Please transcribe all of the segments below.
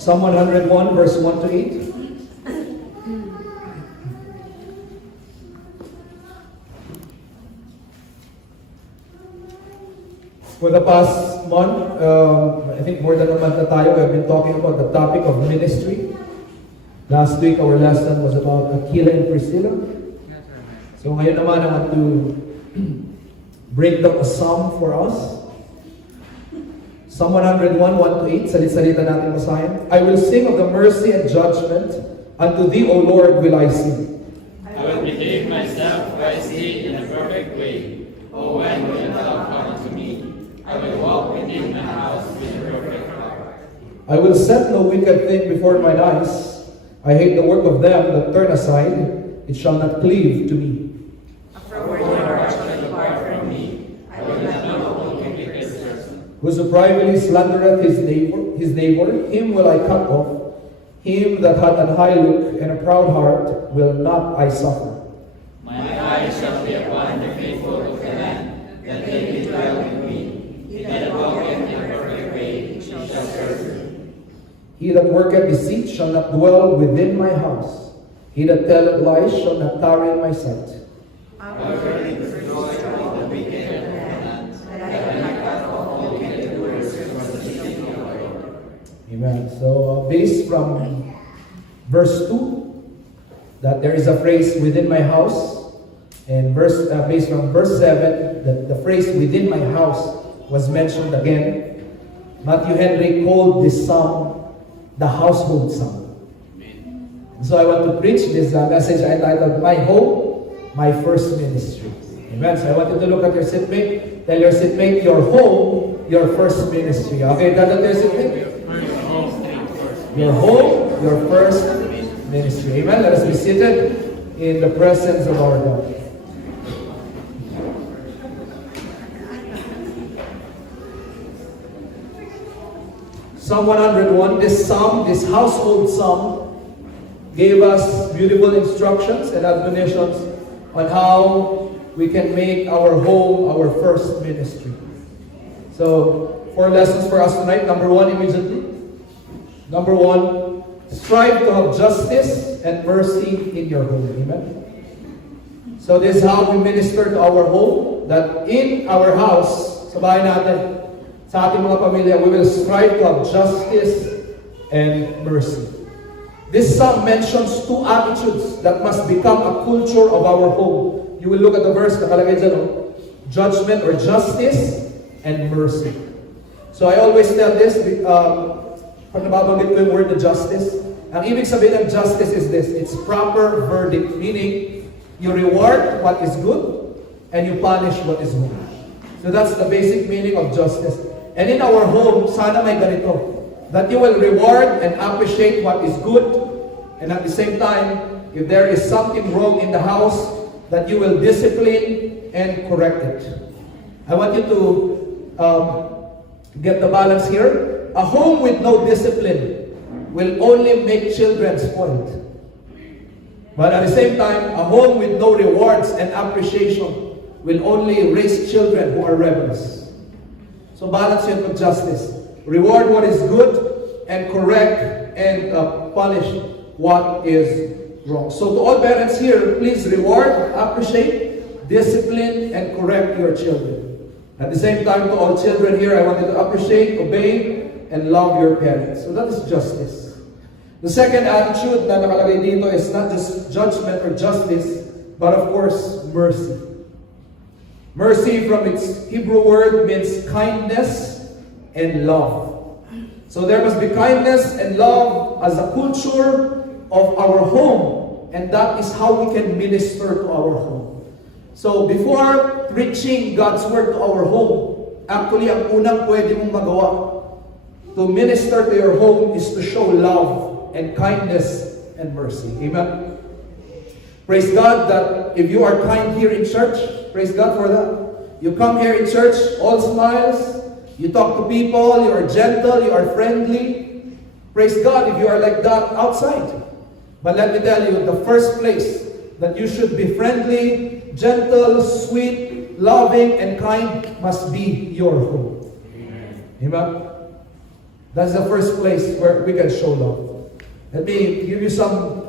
Psalm 101, verse 1 to 8. For the past month, I think more than a month na tayo, we have been talking about the topic of ministry. Last week, our lesson was about Aquila and Priscilla. So ngayon naman, I want to break down a psalm for us. Psalm 101, 1 to 8, salit-salita natin basahin. I will sing of the mercy and judgment, unto thee, O Lord, will I sing. I will behave myself wisely in a perfect way. O when wilt thou come unto me? I will walk within my house with a perfect heart. I will set no wicked thing before mine eyes. I hate the work of them that turn aside. It shall not cleave to me. For your heart shall depart from me. I will not know a wicked person. Whoso privily slandereth his neighbor, him will I cut off. Him that hath an high look and a proud heart will not I suffer. My eyes shall be upon the faithful of the land, that they may dwell with me. He that walketh in a perfect way, he shall serve me. He that worketh deceit shall not dwell within my house. He that telleth lies shall not tarry in my sight. I will surely destroy all the wicked of the land, that I may cut off all wicked doers from the city of the Lord. Amen. So, based from verse 2, that there is a phrase within my house, and based from verse 7, that the phrase within my house was mentioned again. Matthew Henry called this psalm the household psalm. So I want to preach this message I entitled, My Home, My First Ministry. Amen. So I want you to look at your seatmate. Tell your seatmate, your home, your first ministry. Okay, tell your seatmate. Your home, your first ministry. Amen. Let us be seated in the presence of our God. Psalm 101, this psalm, this household psalm, gave us beautiful instructions and admonitions on how we can make our home our first ministry. So, 4 lessons for us tonight. Number 1, immediately. Number 1, strive to have justice and mercy in your home. Amen. So this is how we minister to our home, that in our house, sa bahay natin, sa ating mga pamilya, we will strive to have justice and mercy. This psalm mentions 2 attitudes that must become a culture of our home. You will look at the verse, nakalagay dyan, judgment or justice and mercy. So I always tell this, pag nababanggit ko yung word na justice, ang ibig sabihin ng justice is this, it's proper verdict, meaning you reward what is good and you punish what is wrong. So that's the basic meaning of justice. And in our home, sana may ganito, that you will reward and appreciate what is good, and at the same time, if there is something wrong in the house, that you will discipline and correct it. I want you to get the balance here. A home with no discipline will only make children spoiled. But at the same time, a home with no rewards and appreciation will only raise children who are rebels. So balance yun with justice. Reward what is good and correct and punish what is wrong. So to all parents here, please reward, appreciate, discipline, and correct your children. At the same time, to all children here, I want you to appreciate, obey, and love your parents. So that is justice. The second attitude na nakalagay dito is not just judgment or justice, but of course, mercy. Mercy from its Hebrew word means kindness and love. So there must be kindness and love as a culture of our home, and that is how we can minister to our home. So before preaching God's word to our home, actually ang unang pwede mong magawa to minister to your home is to show love and kindness and mercy. Amen? Praise God that if you are kind here in church, praise God for that. You come here in church, all smiles, you talk to people, you are gentle, you are friendly. Praise God if you are like that outside. But let me tell you, the first place that you should be friendly, gentle, sweet, loving, and kind must be your home. Amen. Amen. That's the first place where we can show love. Let me give you some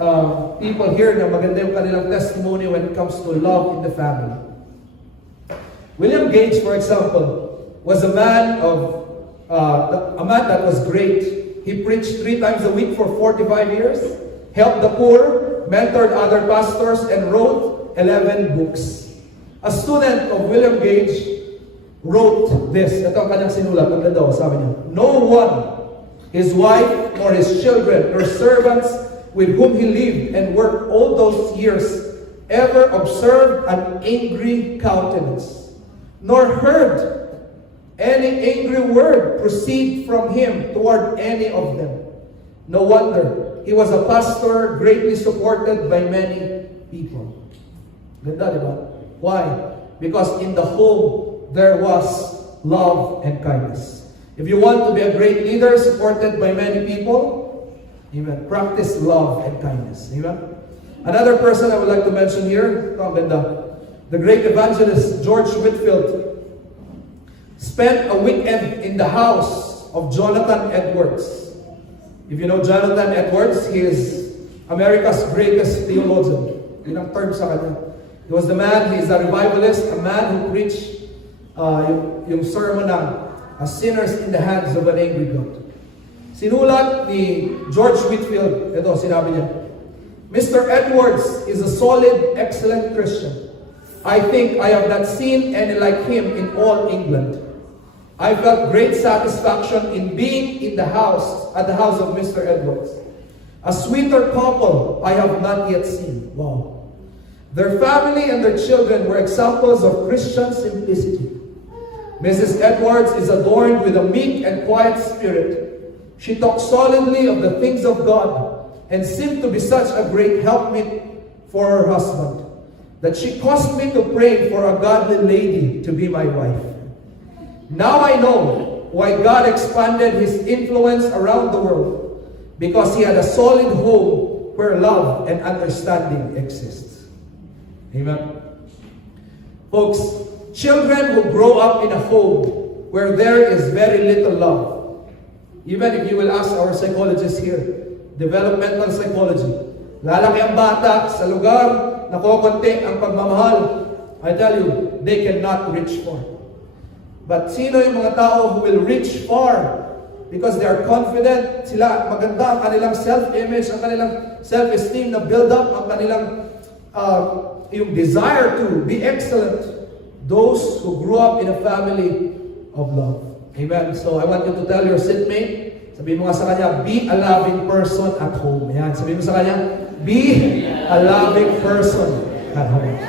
people here na maganda yung kanilang testimony when it comes to love in the family. William Gage, for example, was a man that was great. He preached 3 times a week for 45 years, helped the poor, mentored other pastors, and wrote 11 books. A student of William Gage wrote this. Ito ang kanyang sinulat. Ang ganda, sabi niya, "No one, his wife, nor his children, nor servants with whom he lived and worked all those years, ever observed an angry countenance, nor heard any angry word proceed from him toward any of them. No wonder, he was a pastor greatly supported by many people." Ganda, di ba? Why? Because in the home, there was love and kindness. If you want to be a great leader supported by many people, amen, practice love and kindness. Amen. Another person I would like to mention here, the great evangelist George Whitefield spent a weekend in the house of Jonathan Edwards. If you know Jonathan Edwards, he is America's greatest theologian. Yun ang term sa kanya. He was the man, he is a revivalist, a man who preached yung sermon na sinners in the hands of an angry God. Sinulat ni George Whitefield, ito sinabi niya, "Mr. Edwards is a solid, excellent Christian. I think I have not seen any like him in all England. I felt great satisfaction in being at the house of Mr. Edwards. A sweeter couple I have not yet seen." Wow. Their family and their children were examples of Christian simplicity. Mrs. Edwards is adorned with a meek and quiet spirit. She talks solidly of the things of God and seemed to be such a great helpmeet for her husband that she caused me to pray for a godly lady to be my wife. Now I know why God expanded His influence around the world, because He had a solid home where love and understanding exists. Amen. Folks, children who grow up in a home where there is very little love, even if you will ask our psychologists here, developmental psychology, lalaki ang bata sa lugar na kokonti ang pagmamahal, I tell you, they cannot reach far. But sino yung mga tao who will reach far? Because they are confident, sila maganda ang kanilang self-image, ang kanilang self-esteem na build up, ang kanilang yung desire to be excellent. Those who grew up in a family of love. Amen. So I want you to tell your seatmate, sabihin mo nga sa kanya, be a loving person at home. Ayan, sabihin mo sa kanya, be a loving person at home. Ayan.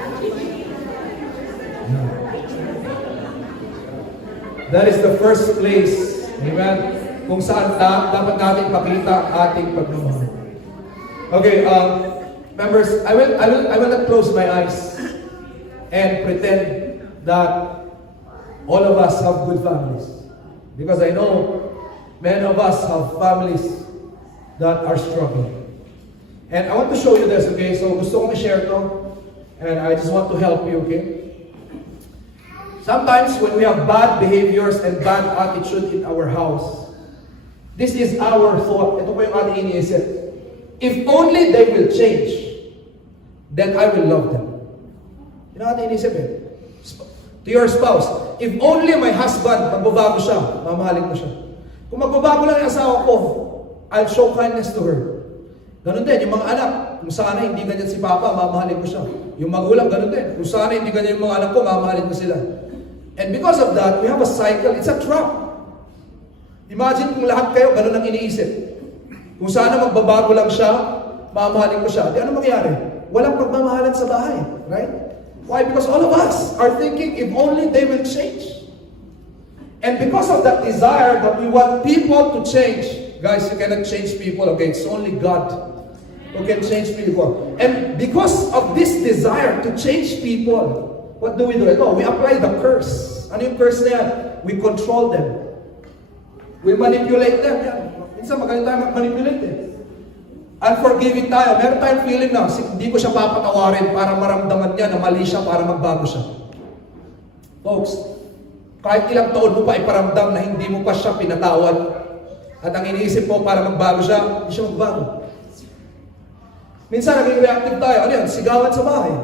That is the first place, amen, kung saan dapat natin pakita ang ating pagmamahal. Okay, members, I will not close my eyes and pretend that all of us have good families, because I know many of us have families that are struggling. And I want to show you this, okay? So gusto kong i-share to, and I just want to help you, okay? Sometimes when we have bad behaviors and bad attitude in our house, this is our thought. Ito po yung ating iniisip. If only they will change, then I will love them. Yun ang ating iniisip eh. To your spouse, if only my husband, magbabago siya, mamahalin ko siya. Kung magbabago lang yung asawa ko, I'll show kindness to her. Ganun din, yung mga anak, kung sana hindi ganyan si Papa, mamahalin ko siya. Yung magulang, ganun din. Kung sana hindi ganyan yung mga anak ko, mamahalin ko sila. And because of that, we have a cycle. It's a trap. Imagine kung lahat kayo, ganun ang iniisip. Kung sana magbabago lang siya, mamahalin ko siya. Di ano mangyari? Walang pagmamahalan sa bahay. Right? Why? Because all of us are thinking, if only they will change. And because of that desire that we want people to change, guys, you cannot change people, okay? It's only God who can change people. And because of this desire to change people, what do? Ito, we apply the curse. Ano yung curse na yan? We control them. We manipulate them. Yan. Minsan magaling tayo mag-manipulate eh. Unforgiving tayo. Meron tayong feeling na hindi ko siya papatawarin para maramdaman niya na mali siya para magbago siya. Folks, kahit ilang taon mo pa iparamdam na hindi mo pa siya pinatawad, At ang iniisip mo para magbago siya, hindi siya magbago. Minsan naging reactive tayo. Ano yan? Sigawan sa bahay.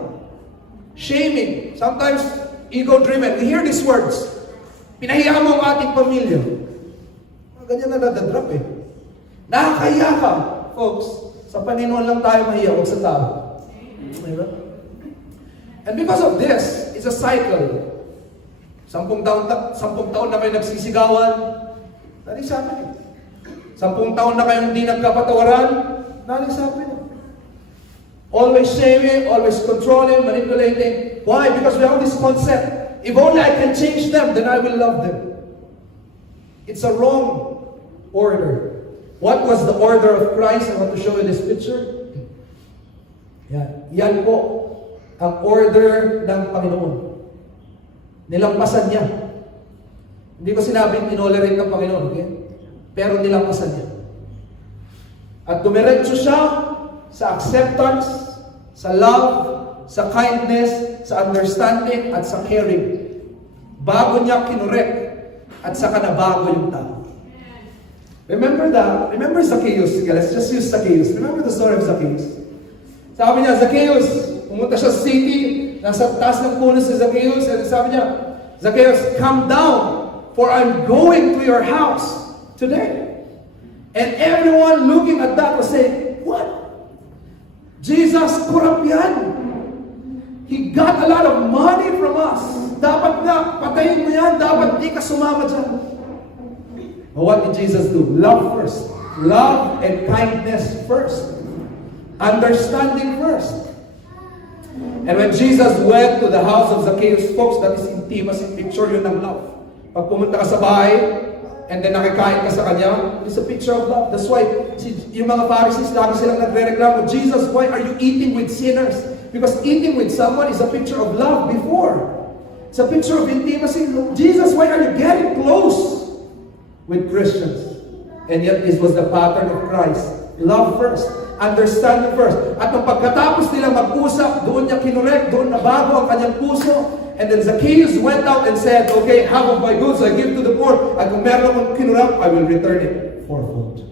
Shaming. Sometimes, ego-driven. We hear these words. Pinahiya mo ang ating pamilya. Ganyan na nadadrop eh. Nakakahiya ka. Folks, sa Panginoon lang tayo mahiya, huwag sa tao. Diba? And because of this, it's a cycle. 10 taon na kayo nagsisigawan, nalisabi. 10 taon na kayong hindi nagkapatawaran, nalisabi. Always shaming, always controlling, manipulating. Why? Because we have this concept. If only I can change them, then I will love them. It's a wrong order. What was the order of Christ? I want to show you this picture. Yan po ang order ng Panginoon. Nilampasan niya. Hindi ko sinabing tinolerate ng Panginoon, okay? Pero nilampasan niya. At dumiretso siya sa acceptance, sa love, sa kindness, sa understanding, at sa caring. Bago niya kinurek, at saka nabago yung tao. Remember Zacchaeus. Sige, let's just use Zacchaeus. Remember the story of Zacchaeus. Sabi niya, Zacchaeus, pumunta siya sa city, nasa taas ng puno si Zacchaeus, at sabi niya, Zacchaeus, come down, for I'm going to your house today. And everyone looking at that was saying, what? Jesus, kurap yan. He got a lot of money from us. Dapat nga, patayin mo yan. Dapat di ka sumama dyan. But what did Jesus do? Love first. Love and kindness first. Understanding first. And when Jesus went to the house of Zacchaeus, folks, that is intimacy. Picture yun ng love. Pag pumunta ka sa bahay, and then nakikain ka sa kanya, it's a picture of love. That's why, yung mga Pharisees, lagi silang nagre-reklamo, Jesus, why are you eating with sinners? Because eating with someone is a picture of love before. It's a picture of intimacy. Jesus, why are you getting close with Christians? And yet, this was the pattern of Christ. Love first. Understanding first. At nung pagkatapos nilang mag-usap, doon niya kinurek, doon nabago ang kanyang puso. And then Zacchaeus went out and said, okay, half of my goods I give to the poor. At kung meron akong kinurap, I will return it fourfold.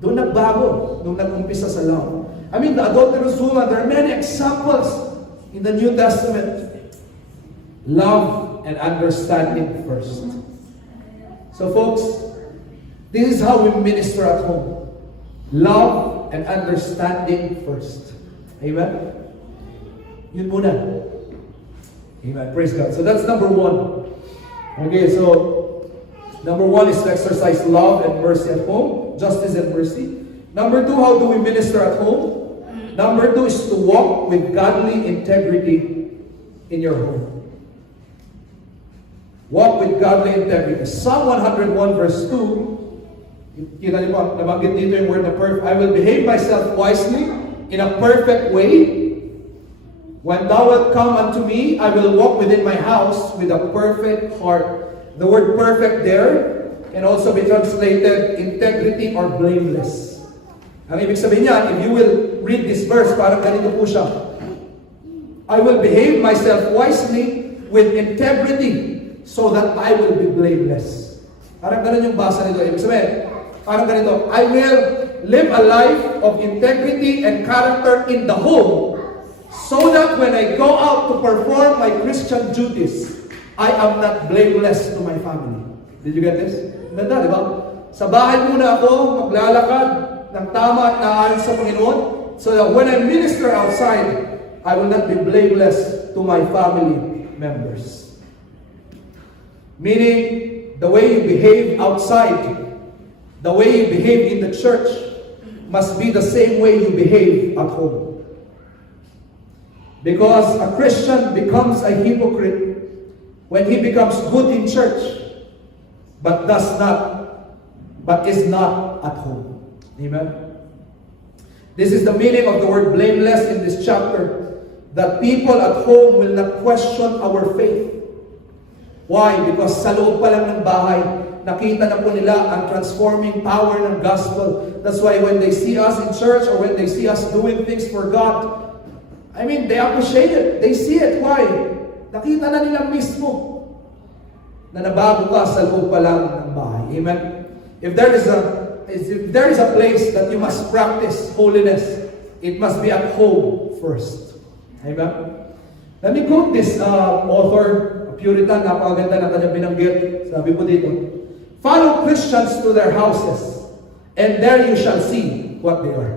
Doon nagbago, nung nag-umpisa sa love. I mean, the adulterous woman, there are many examples in the New Testament. Love and understanding first. So folks, this is how we minister at home. Love and understanding first. Amen? Yun muna. Amen. Praise God. So that's number 1. Okay, so number 1 is to exercise love and mercy at home. Justice and mercy. Number 2, how do we minister at home? Number 2 is to walk with godly integrity in your home. Walk with godly integrity. Psalm 101 verse 2, kita niyo po, nabanggit dito yung word na perfect. I will behave myself wisely in a perfect way. When thou wilt come unto me, I will walk within my house with a perfect heart. The word perfect there can also be translated integrity or blameless. Ang ibig sabihin niyan, if you will read this verse, parang ganito po siya. I will behave myself wisely with integrity so that I will be blameless. Parang ganun yung basa nito. Ibig sabihin, parang ganito, I will live a life of integrity and character in the home so that when I go out to perform my Christian duties, I am not blameless to my family. Did you get this? Ganda, di ba? Sa bahay muna ako, maglalakad ng tama at naayon sa Panginoon so that when I minister outside, I will not be blameless to my family members. Meaning, the way you behave outside, the way you behave in the church, must be the same way you behave at home. Because a Christian becomes a hypocrite when he becomes good in church, but is not at home. Amen? This is the meaning of the word blameless in this chapter, that people at home will not question our faith. Why? Because sa loob pa lang ng bahay, nakita na po nila ang transforming power ng gospel. That's why when they see us in church or when they see us doing things for God, I mean, they appreciate it. They see it. Why? Nakita na nila mismo na nabago ka sa loob pa lang ng bahay. Amen? If there is a place that you must practice holiness, it must be at home first. Amen? Let me quote this author, a Puritan, napakaganda na kanyang binanggit. Sabi po dito, follow Christians to their houses, and there you shall see what they are.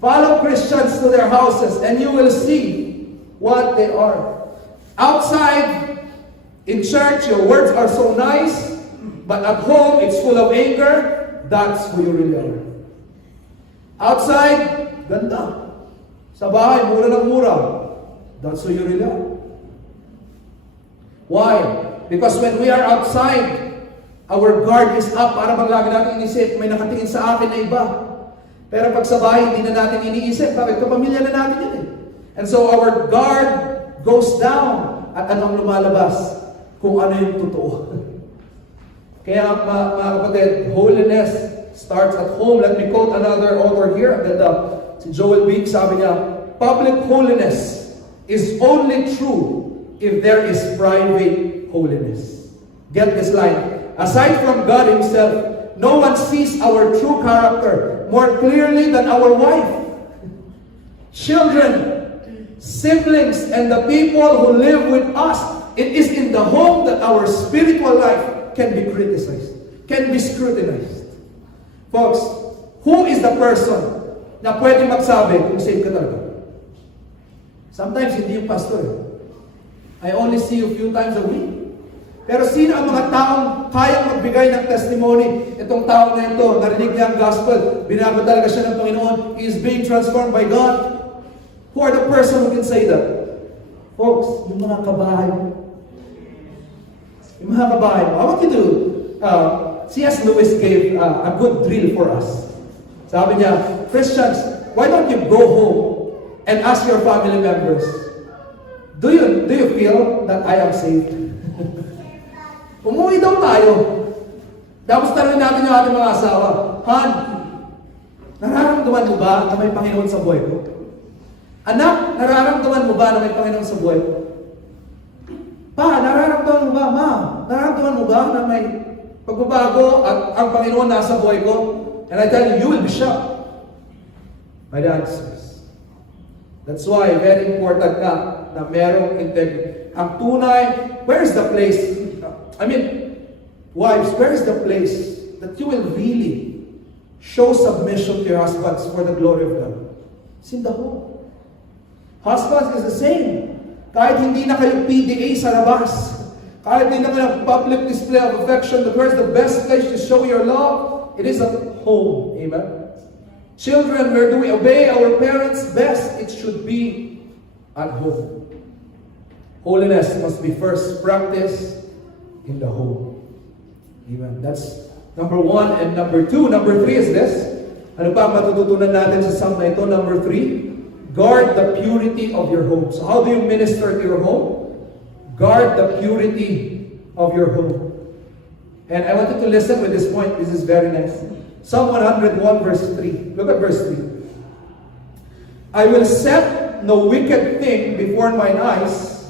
Follow Christians to their houses, and you will see what they are. Outside, in church, your words are so nice, but at home, it's full of anger. That's who you really are. Outside, ganda. Sa bahay, mura ng mura. That's who you really are. Why? Because when we are outside, our guard is up. Para bang lagi natin inisip, may nakatingin sa akin na iba. Pero pag sa bahay, hindi na natin iniisip. Bakit? Kapamilya na natin yan eh. And so our guard goes down. At anong lumalabas? Kung ano yung totoo. Kaya mga kapatid, holiness starts at home. Let me quote another author here. Ganda. Si Joel Beek, sabi niya, public holiness is only true if there is private holiness. Get this line. Aside from God Himself, no one sees our true character more clearly than our wife, children, siblings, and the people who live with us. It is in the home that our spiritual life can be criticized, can be scrutinized. Folks, who is the person na pwede magsabi kung save ka talaga? Sometimes hindi yung pastor. I only see you a few times a week. Pero sino ang mga taong kayang magbigay ng testimony? Itong taong na ito, narinig niya ang gospel, binago talaga siya ng Panginoon, he is being transformed by God. Who are the person who can say that? Folks, yung mga kabahay. Yung mga kabahay. I want you to, C.S. Lewis gave a good drill for us. Sabi niya, Christians, why don't you go home and ask your family members, do you feel that I am saved? Umuwi daw tayo. Tapos tanongin natin yung ating mga asawa, Han, nararamdaman mo ba na may Panginoon sa buhay ko? Anak, nararamdaman mo ba na may Panginoon sa buhay ko? Pa, nararamdaman mo ba? Ma, nararamdaman mo ba na may pagbabago at ang Panginoon nasa buhay ko? And I tell you, you will be shocked by the answers. That's why, very important na merong integrity. Ang tunay, where is the place? Wives, where is the place that you will really show submission to your husbands for the glory of God? It's in the home. Husbands is the same. Kahit hindi na kayo PDA sa labas, kahit hindi na kayo public display of affection, but where's the best place to show your love? It is at home. Amen? Children, where do we obey our parents best? It should be at home. Holiness must be first practiced in the home. Amen. That's number 1. And number 2. Number 3 is this. Ano pa ang matututunan natin sa psalm na ito? Number 3. Guard the purity of your home. So how do you minister to your home? Guard the purity of your home. And I want you to listen with this point. This is very nice. Psalm 101 verse 3. Look at verse 3. I will set no wicked thing before mine eyes.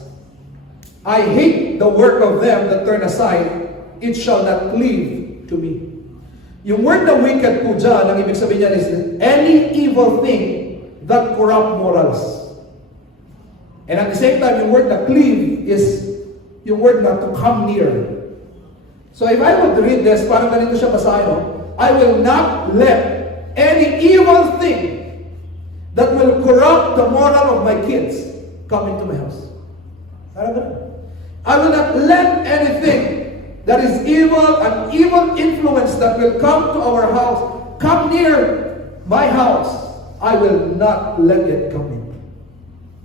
I hate the work of them that turn aside. It shall not cleave to me. Yung word na wicked po dyan, ang ibig sabihin niyan is any evil thing that corrupt morals. And at the same time, yung word na cleave is yung word na to come near. So if I would read this, parang ganito siya basahin, I will not let any evil thing that will corrupt the moral of my kids come into my house. Parang ganito. I will not let anything that is evil, an evil influence that will come to our house, come near my house. I will not let it come in.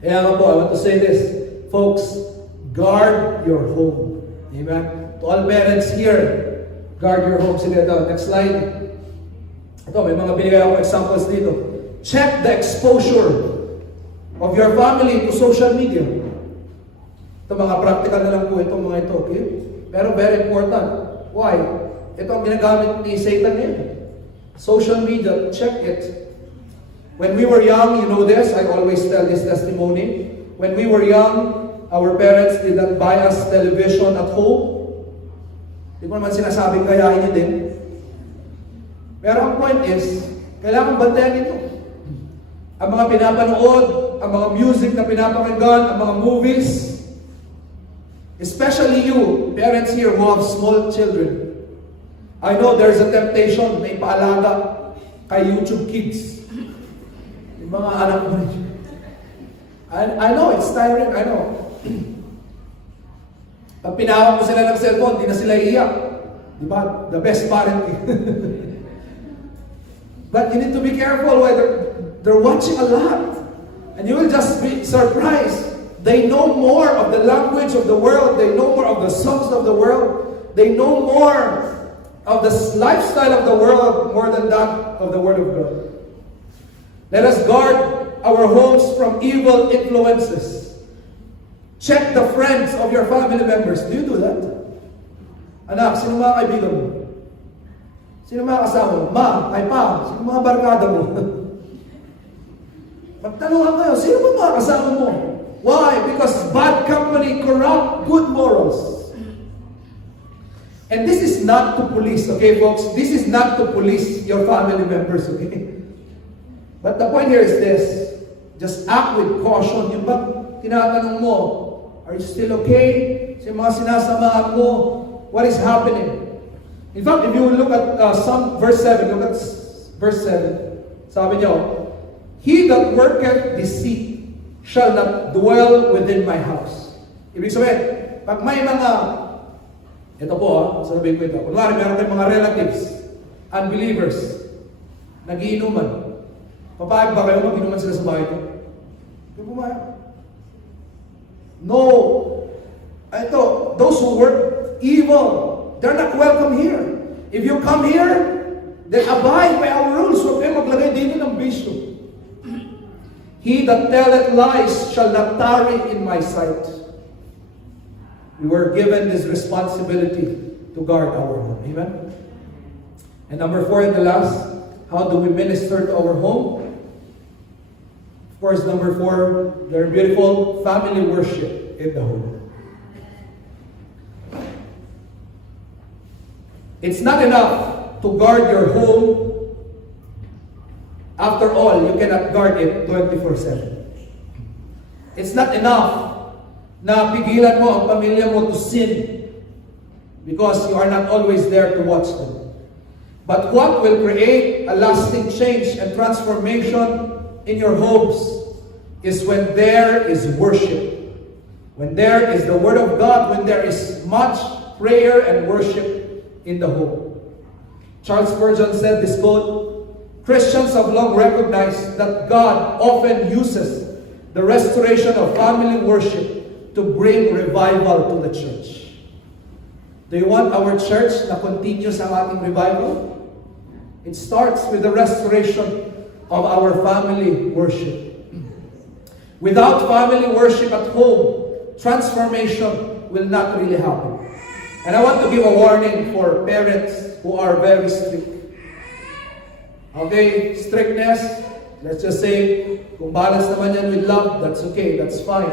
Kaya nga po, I want to say this, folks, guard your home. Amen? To all parents here, guard your home. Sige, ito, next slide. Ito, may mga binigay ako examples dito. Check the exposure of your family to social media. Ito, mga practical na lang po itong mga ito, okay? Pero very important. Why? Ito ang ginagamit ni Satan ngayon. Social media, check it. When we were young, you know this, I always tell this testimony. When we were young, our parents did not buy us television at home. Hindi ko naman sinasabing kayahin niyo din. Pero ang point is, kailangan bantayan ito. Ang mga pinapanood, ang mga music na pinapakinggan, ang mga movies, especially you, parents here who have small children. I know there's a temptation na ipaalaga kay YouTube Kids. Yung mga anak mo. I know, it's tiring, I know. Pag pinawag mo sila ng cellphone, di na sila iiyak. Diba? The best parenting. But you need to be careful whether they're watching a lot. And you will just be surprised. They know more of the language of the world. They know more of the songs of the world. They know more of the lifestyle of the world more than that of the Word of God. Let us guard our homes from evil influences. Check the friends of your family members. Do you do that? Anak, sino mga kaibigan mo? Sino mga kasama mo? Ma, ay pa, sino mga barkada mo? Magtanungan kayo, sino mga kasama mo? Why? Because bad company corrupt good morals. And this is not to police, okay folks? This is not to police your family members, okay? But the point here is this. Just act with caution. Yung ba, tinatanong mo, are you still okay? Sa mga sinasamahan mo, what is happening? In fact, if you look at some verse 7, look at verse 7. Sabi niyo, he that worketh deceit shall not dwell within my house. Ibig sabihin, pag may mga, ito po sabihin ko ito, kunwari meron tayong mga relatives, unbelievers, nagiinuman. Papayag ba kayo mag-inuman sila sa bahay ko? Hindi pumayag. No. Ito, those who work evil, they're not welcome here. If you come here, then abide by our rules. Huwag kayo maglagay dito ng bisyo. He that telleth lies shall not tarry in my sight. We were given this responsibility to guard our home. Amen? And number 4 and the last, how do we minister to our home? Of course, number 4, very beautiful family worship in the home. It's not enough to guard your home. After all, you cannot guard it 24/7. It's not enough na pigilan mo ang pamilya mo to sin because you are not always there to watch them. But what will create a lasting change and transformation in your homes is when there is worship, when there is the Word of God, when there is much prayer and worship in the home. Charles Spurgeon said this quote, Christians have long recognized that God often uses the restoration of family worship to bring revival to the church. Do you want our church na continuous ang ating revival? It starts with the restoration of our family worship. Without family worship at home, transformation will not really happen. And I want to give a warning for parents who are very strict. Okay, strictness, let's just say, kung balance naman yan with love, that's okay, that's fine.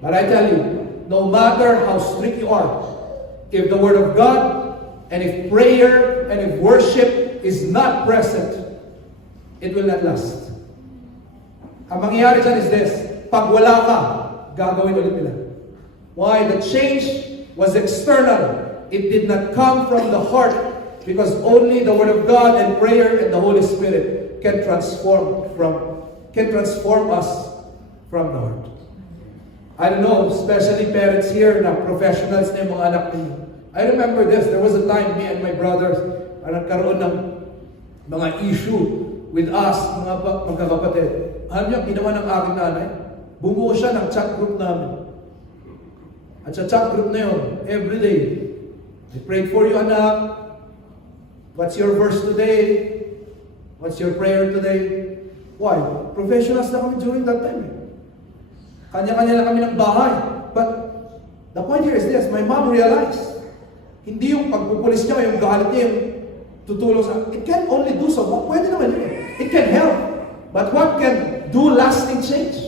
But I tell you, no matter how strict you are, if the Word of God, and if prayer, and if worship is not present, it will not last. Ang mangyayari dyan is this, pag wala ka, gagawin ulit nila. Why? The change was external. It did not come from the heart because only the Word of God and prayer and the Holy Spirit can transform us from the heart. I don't know, especially parents here na professionals na yung mga anak ninyo. I remember this. There was a time me and my brothers nagkaroon ng mga issue with us, mga magkakapatid. Alam niyo, ginawa ng aking nanay, bumuo siya ng chat group namin. At sa chat group na yun, every day, I prayed for you, anak. What's your verse today? What's your prayer today? Why? Professionals na kami during that time. Kanya-kanya na kami ng bahay. But the point here is this, my mom realized, hindi yung pagpupulis niya, yung galit niya, yung tutulong sa, it can only do so. Pwede naman yun. It can help. But what can do lasting change?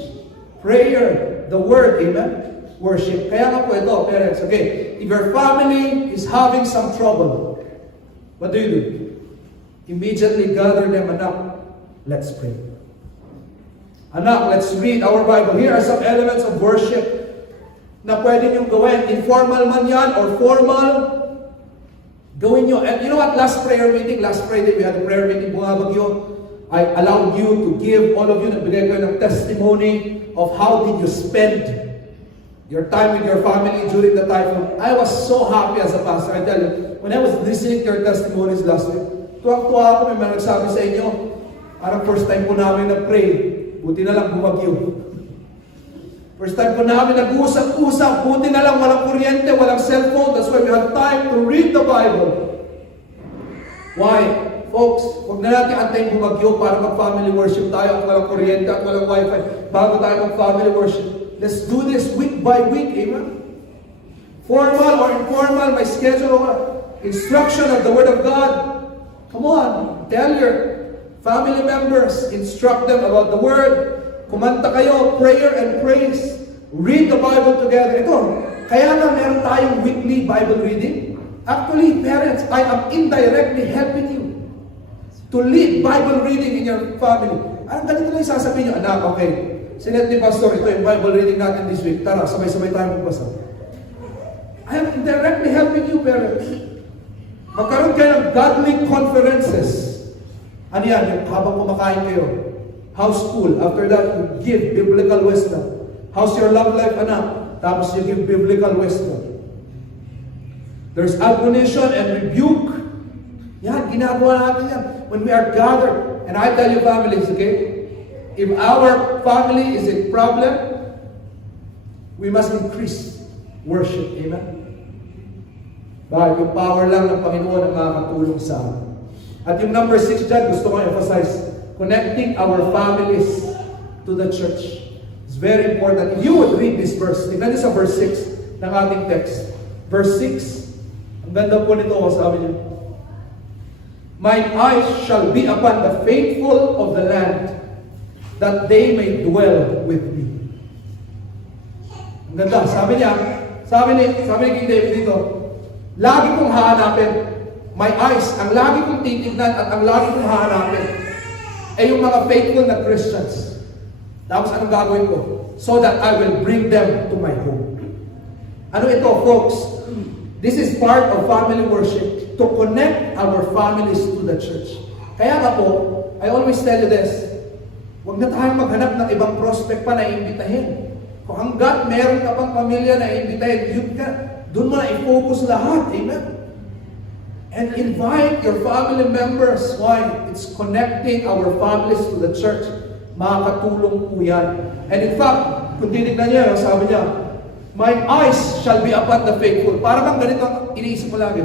Prayer, the Word, amen? worship. Kaya nga po ito, parents, okay, if your family is having some trouble, what do? Immediately gather them, anak, let's pray. Anak, let's read our Bible. Here are some elements of worship na pwede niyong gawin. Informal man yan or formal, gawin nyo. And you know what? Last Friday, we had a prayer meeting, Bungabagyo. I allowed you to give, all of you, nagbigay kayo ng testimony of how did you spend your time with your family during the typhoon. I was so happy as a pastor. I tell you, when I was listening to your testimonies last week, tuwang-tuwa ako, may mga nagsabi sa inyo, parang first time po namin nag-pray, buti na lang bumagyo. First time po namin nag-uusap-usap, buti na lang walang kuryente, walang cellphone, that's why we have time to read the Bible. Why? Folks, huwag na natin antayin bumagyo para mag-family worship tayo at walang kuryente at walang wifi bago tayo mag-family worship. Let's do this week by week, amen? Formal or informal, my schedule or instruction of the Word of God. Come on, tell your family members, instruct them about the Word. Kumanta kayo, prayer and praise. Read the Bible together. Ito, kaya nga meron tayong weekly Bible reading. Actually, parents, I am indirectly helping you to lead Bible reading in your family. Anong ganito lang yung sasabihin nyo, anak, okay, sinet ni Pastor, ito yung Bible reading natin this week. Tara, sabay-sabay tayo magbasa. I am indirectly helping you, parents. Magkaroon kayo ng godly conferences. Ano yan? Yung habang kumakain kayo. House school. After that, you give biblical wisdom. How's your love life, anak? Tapos you give biblical wisdom. There's admonition and rebuke. Yan, ginagawa natin yan. When we are gathered, and I tell you families, okay, if our family is a problem, we must increase worship. Amen? Dahil yung power lang ng Panginoon ang makakatulong sa amin. At yung number 6 dyan, gusto ko emphasize, connecting our families to the church. It's very important. If you would read this verse, tignan niyo sa verse 6 ng ating text. Verse 6, ang ganda po nito, sabi niyo, mine eyes shall be upon the faithful of the land, that they may dwell with me. Ang ganda. Sabi ni King David dito, lagi kong hahanapin, my eyes, ang lagi kong titignan at ang lagi kong hahanapin, ay yung mga faithful na Christians. Tapos anong gagawin ko? So that I will bring them to my home. Ano ito, folks? This is part of family worship, to connect our families to the church. Kaya nga po, I always tell you this, huwag na tayong maghanap ng ibang prospect pa na iimbitahin. Kung hanggat meron ka pang pamilya na iimbitahin, yun ka, doon mo na i-focus lahat. Amen? And invite your family members. Why? It's connecting our families to the church. Makakatulong po yan. And in fact, kung tinignan niya, sabi niya, my eyes shall be upon the faithful. Para bang ganito ang iniisip mo lagi.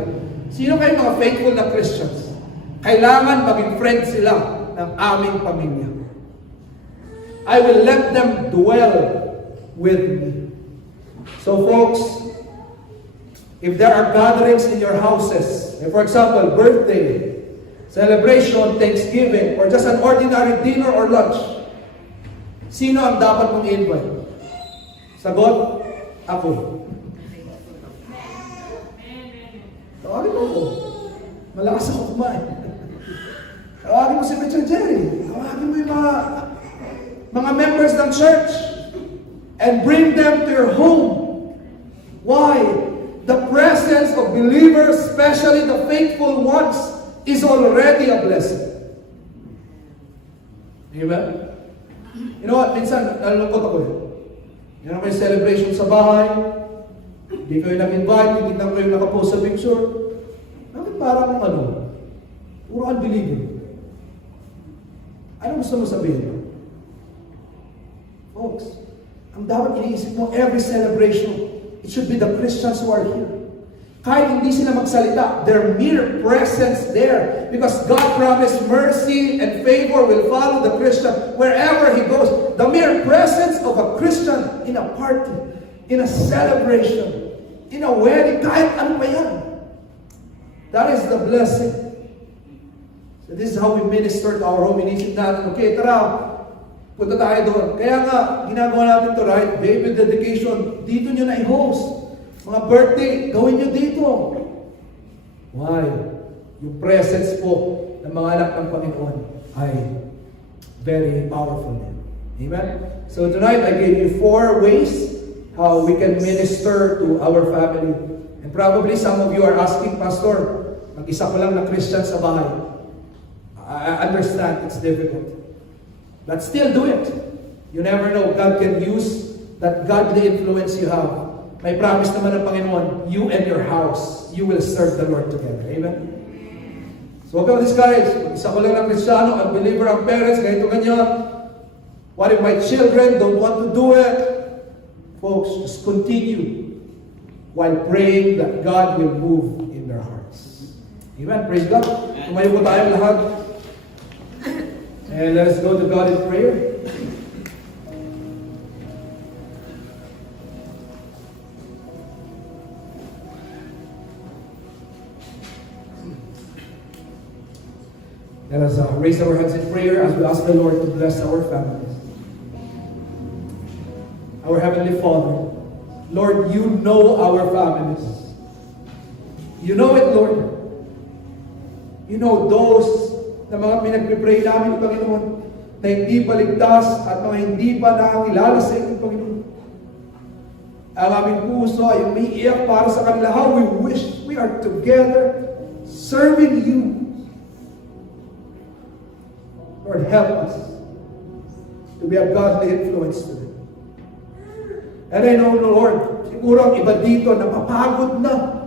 Sino kayo mga faithful na Christians? Kailangan maging friends sila ng aming pamilya. I will let them dwell with me. So folks, if there are gatherings in your houses, for example, birthday, celebration, Thanksgiving, or just an ordinary dinner or lunch, sino ang dapat mong invite? Sagot? Ako. Tawagin mo ko. Malakas ako kumain. Tawagin mo si Richard Jerry. Tawagin mo yung mga members ng church and bring them to your home. Why? The presence of believers, especially the faithful ones, is already a blessing. Amen? You know what? Minsan, nalulungkot ako eh. Yan ang may celebration sa bahay. Hindi kayo nag-invite, hindi lang kayo nakapost sa picture. Bakit parang puro unbeliever? Ano gusto mo sabihin? Folks, ang dapat iniisip mo, every celebration, it should be the Christians who are here. Kahit hindi sila magsalita, their mere presence there. Because God promised mercy and favor will follow the Christian wherever he goes. The mere presence of a Christian in a party, in a celebration, in a wedding, kahit ano pa yan. That is the blessing. So this is how we minister to our home. Inisip natin, okay, tara, Punta tayo doon. Kaya nga, ginagawa natin to, right? Baby dedication, dito nyo na i-host. Mga birthday, gawin nyo dito. Why? Yung presence po ng mga anak ng Panginoon ay very powerful. Amen? So tonight, I gave you 4 ways how we can minister to our family. And probably some of you are asking, Pastor, mag-isa ko lang na Christian sa bahay. I understand it's difficult. But still do it. You never know. God can use that godly influence you have. May promise naman ng Panginoon, you and your house, you will serve the Lord together. Amen? So huwag kang discouraged. Isa ko lang ng Kristiyano, unbeliever ang parents, ganito ganyan. What if my children don't want to do it? Folks, just continue while praying that God will move in their hearts. Amen? Praise God. Tumayo po tayo lahat. And let us go to God in prayer. Let us raise our hands in prayer as we ask the Lord to bless our families. Our Heavenly Father, Lord, you know our families. You know it, Lord. You know those na mga pinagpipray namin, Panginoon, na hindi pa ligtas at mga hindi pa nakakilala sa inyo, Panginoon. Ang aming puso ay umiiyak para sa kanila. How we wish we are together serving you. Lord, help us to be a godly influence to them. And I know, Lord, siguro ang iba dito napapagod na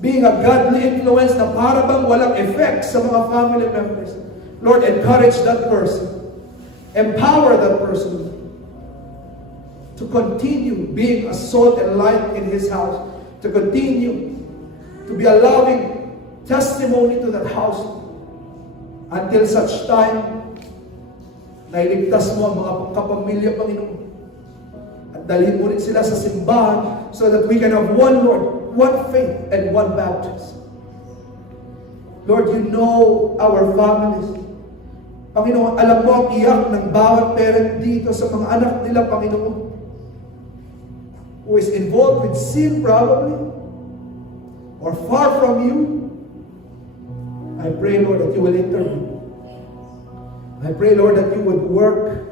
being a godly influence na para bang walang effect sa mga family members. Lord, encourage that person. Empower that person to continue being a salt and light in his house. To continue to be a loving testimony to that house. Until such time na iligtas mo ang mga kapamilya, Panginoon. At dalhin mo rin sila sa simbahan so that we can have one Lord, one faith, and one baptism. Lord, you know our families. Panginoon, alam mo ang iyak ng bawat parent dito sa mga anak nila, Panginoon, who is involved with sin probably, or far from you. I pray, Lord, that you will intervene. I pray, Lord, that you would work.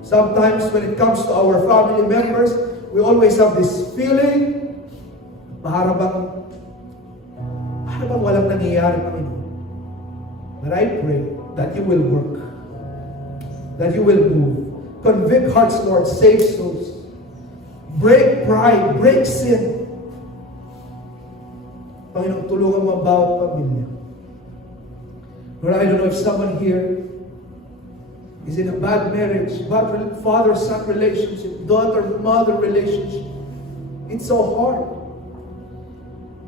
Sometimes when it comes to our family members, we always have this feeling, para bang walang nangyayari, Panginoon. But I pray that you will work. That you will move. Convict hearts, Lord. Save souls. Break pride. Break sin. Panginoon, tulungan mo ang bawat pamilya. Lord, I don't know if someone here is in a bad marriage, bad father-son relationship, daughter-mother relationship. It's so hard.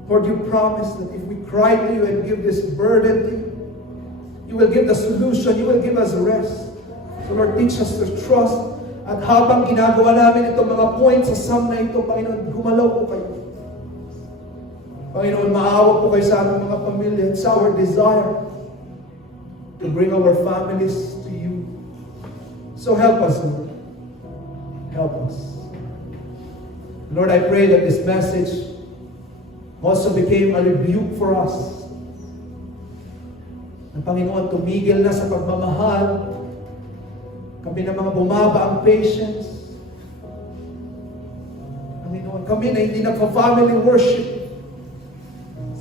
Lord, you promised that if we cry to you and give this burden to you, you will give the solution, you will give us rest. So Lord, teach us to trust. At habang ginagawa namin itong mga points sa sum na ito, Panginoon, gumalaw po kayo. Panginoon, maawa po kayo sa aming mga pamilya. It's our desire to bring our families to you. So help us, Lord. Help us. Lord, I pray that this message also became a rebuke for us. Ang Panginoon, tumigil na sa pagmamahal. Kami na mga bumaba ang patience. Panginoon, kami na hindi nagpa-family worship.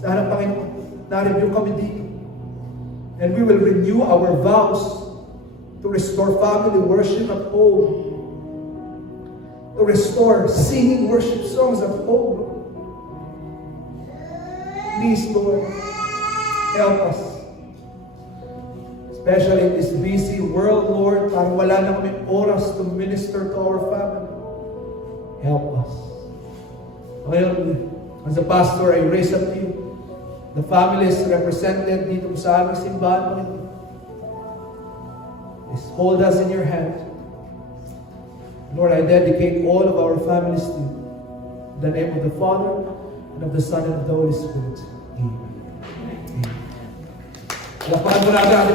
Sana, Panginoon, na-review kami dito. And we will renew our vows to restore family worship at home. To restore singing worship songs at home. Please, Lord, help us. Especially in this busy world, Lord, parang wala na kaming oras to minister to our family. Help us. Ngayon, as a pastor, I raise up to you the families represented dito sa aming simbahan. Please hold us in your hand. Lord, I dedicate all of our families to you. In the name of the Father, and of the Son, and of the Holy Spirit. Amen. Amen. Lapakan mo na agad.